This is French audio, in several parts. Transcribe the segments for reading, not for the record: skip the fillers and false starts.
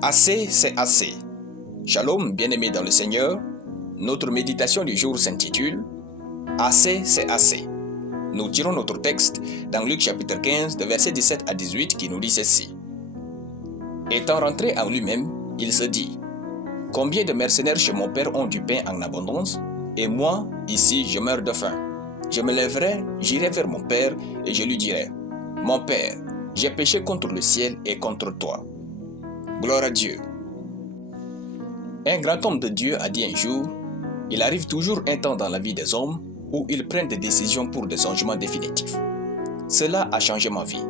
Assez, c'est assez. Shalom, bien-aimés dans le Seigneur. Notre méditation du jour s'intitule Assez, c'est assez. Nous tirons notre texte dans Luc chapitre 15, de versets 17 à 18 qui nous dit ceci. Étant rentré en lui-même, il se dit, combien de mercenaires chez mon père ont du pain en abondance, et moi, ici, je meurs de faim. Je me lèverai, j'irai vers mon père, et je lui dirai, mon père, j'ai péché contre le ciel et contre toi. Gloire à Dieu. Un grand homme de Dieu a dit un jour, il arrive toujours un temps dans la vie des hommes où ils prennent des décisions pour des changements définitifs. Cela a changé ma vie.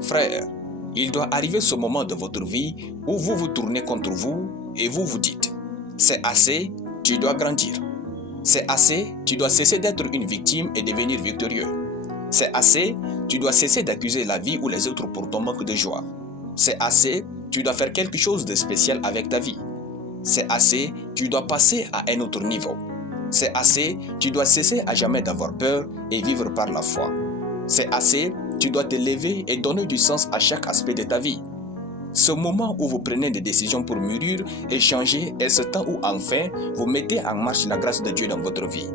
Frère, il doit arriver ce moment de votre vie où vous vous tournez contre vous et vous vous dites, c'est assez, tu dois grandir. C'est assez, tu dois cesser d'être une victime et devenir victorieux. C'est assez, tu dois cesser d'accuser la vie ou les autres pour ton manque de joie. C'est assez, tu dois faire quelque chose de spécial avec ta vie. C'est assez, tu dois passer à un autre niveau. C'est assez, tu dois cesser à jamais d'avoir peur et vivre par la foi. C'est assez, tu dois te lever et donner du sens à chaque aspect de ta vie. Ce moment où vous prenez des décisions pour mûrir et changer est ce temps où enfin vous mettez en marche la grâce de Dieu dans votre vie.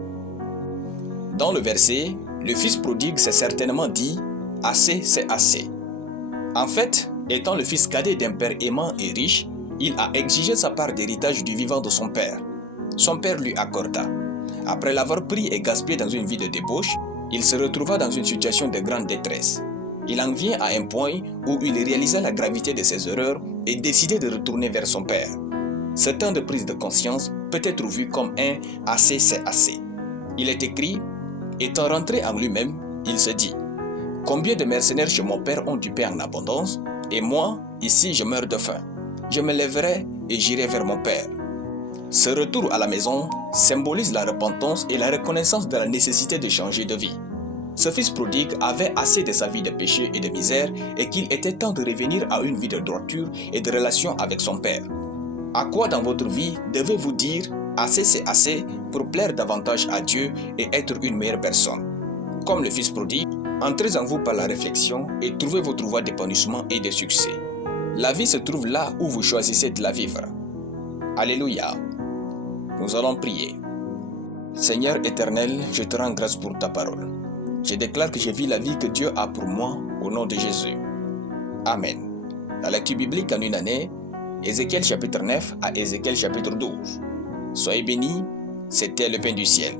Dans le verset, le fils prodigue s'est certainement dit « Assez, c'est assez ». En fait, étant le fils cadet d'un père aimant et riche, il a exigé sa part d'héritage du vivant de son père. Son père lui accorda. Après l'avoir pris et gaspillé dans une vie de débauche, il se retrouva dans une situation de grande détresse. Il en vient à un point où il réalisa la gravité de ses erreurs et décida de retourner vers son père. Ce temps de prise de conscience peut être vu comme un « assez, c'est assez ». Il est écrit « Étant rentré en lui-même, il se dit « Combien de mercenaires chez mon père ont du pain en abondance, et moi, ici, je meurs de faim. Je me lèverai et j'irai vers mon père. » Ce retour à la maison symbolise la repentance et la reconnaissance de la nécessité de changer de vie. Ce fils prodigue avait assez de sa vie de péché et de misère et qu'il était temps de revenir à une vie de droiture et de relation avec son père. À quoi dans votre vie devez-vous dire « assez c'est assez » pour plaire davantage à Dieu et être une meilleure personne? Comme le fils prodigue, entrez en vous par la réflexion et trouvez votre voie d'épanouissement et de succès. La vie se trouve là où vous choisissez de la vivre. Alléluia. Nous allons prier. Seigneur éternel, je te rends grâce pour ta parole. Je déclare que je vis la vie que Dieu a pour moi au nom de Jésus. Amen. La lecture biblique en une année, Ézéchiel chapitre 9 à Ézéchiel chapitre 12. Soyez bénis, c'était le pain du ciel.